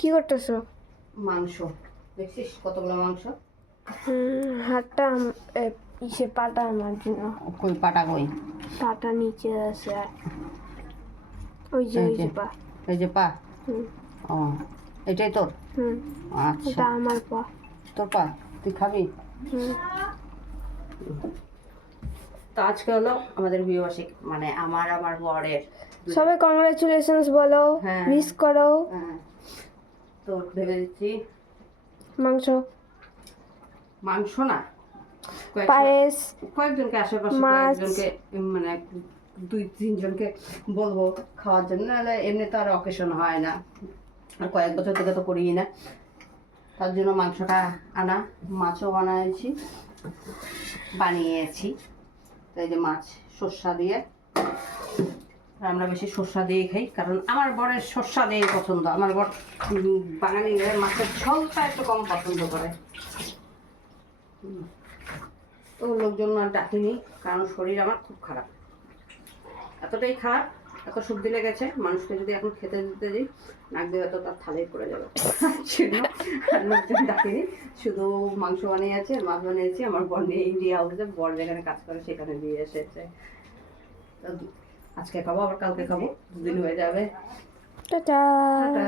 কি করতেছো? মাংস দেখছিস কতগুলো মাংস। হাতটা ইসে পাটা আমার জন্য। কই পাটা কই? পাটা নিচে আছে আর ওই যে পা। এই যে পা। হুম ও এটাই তোর? হুম আচ্ছা এটা আমার পা। তোর পা তুই খাবি? হুম তো আজকে হলো আমাদের বিবাহিক মানে আমার বরের। সবাই কংগ্রাচুলেশনস বলো, হ্যাঁ। মিস করো। হ্যাঁ তো ভেবে দিচ্ছি মাংস, মাংস না পায়েস, কয়েকজনকে আশেপাশে মাছ। কয়েকজনকে মানে 2-3 জনকে বলবো খাওয়ার জন্য, নাহলে এমনি তো আর অকেশন হয় না, আর কয়েক বছর থেকে তো করিই না। তার জন্য মাংসটা আনা, মাছও বানিয়েছি। তো এই যে মাছ সর্ষা দিয়ে, আর আমরা বেশি সর্ষা দিয়ে খাই কারণ আমার বরের সর্ষা দিয়ে পছন্দ। আমার বর বাঙালি মাছের ঝোলটা একটু কম পছন্দ করে। তো লোকজন আর ডাকিনি কারণ শরীর আমার খুব খারাপ, এতটাই খারাপ, এত সর্দি লেগেছে, মানুষকে যদি এখন খেতে দিতে দিই নাক দিয়ে হয়তো তার থালেই পড়ে যাবে। আর লোকজন ডাকিনি, শুধু মাংস বানিয়েছে, মাছ বানিয়েছি। আমার বর নিয়ে ইন্ডিয়া হাউসে, বর যেখানে কাজ করে সেখানে দিয়ে এসেছে। তো আজকে খাবো, আবার কালকে খাবো, 2 দিন হয়ে যাবে। টাটা। টাটা।